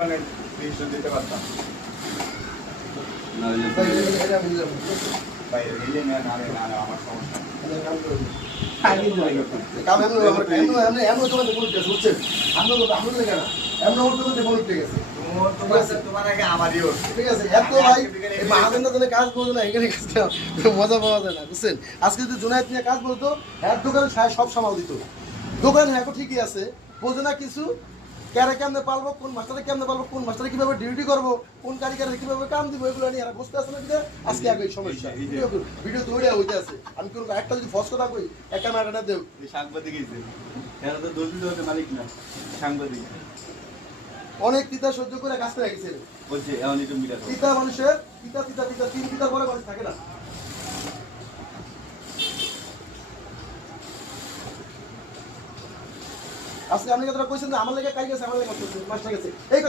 দিতে পারতাম আমার সমস্যা তোমার আগে আমারই ঠিক আছে। এত ভাই কাজ বলতো না, এখানে মজা পাওয়া যায় না, বুঝছেন? আজকে যদি জোনায়েত নিয়ে কাজ বলতো, হ্যাঁ দোকানে সব সামাল দিত। দোকান হ্যাঁ ঠিকই আছে, বোঝো না কিছু, ক্যারে কেমনে পারবো, কোন মাস্টারে কেমনে পারবো, কোন মাস্টারে কিভাবে ডিউটি করবো, কোন কারিগরের কিভাবে কাম দিব, এগুলো নিয়ে এরা বুঝতে আসে না। আজকে আগে এই সমস্যা ভিডিও তৈরি হইতে আছে। আমি কোন একটা যদি ফস কথা কই, একটা ম্যাটারটা দেব সাংবাদিক হইছে, এরা তো দোষ দিতে মালিক না, সাংবাদিক। অনেক তিতা সহ্য করে কাজ করে গেছে বলছে, এমন একটু মিটা তিতা মানুষের তিতা তিতা তিতা তিন তিতার পরে মানুষ থাকে না। আজকে আপনি কথাটা কইছেন যে আমার লেগে কাজ গেছে, আমার লেগে মাস্টার গেছে, এই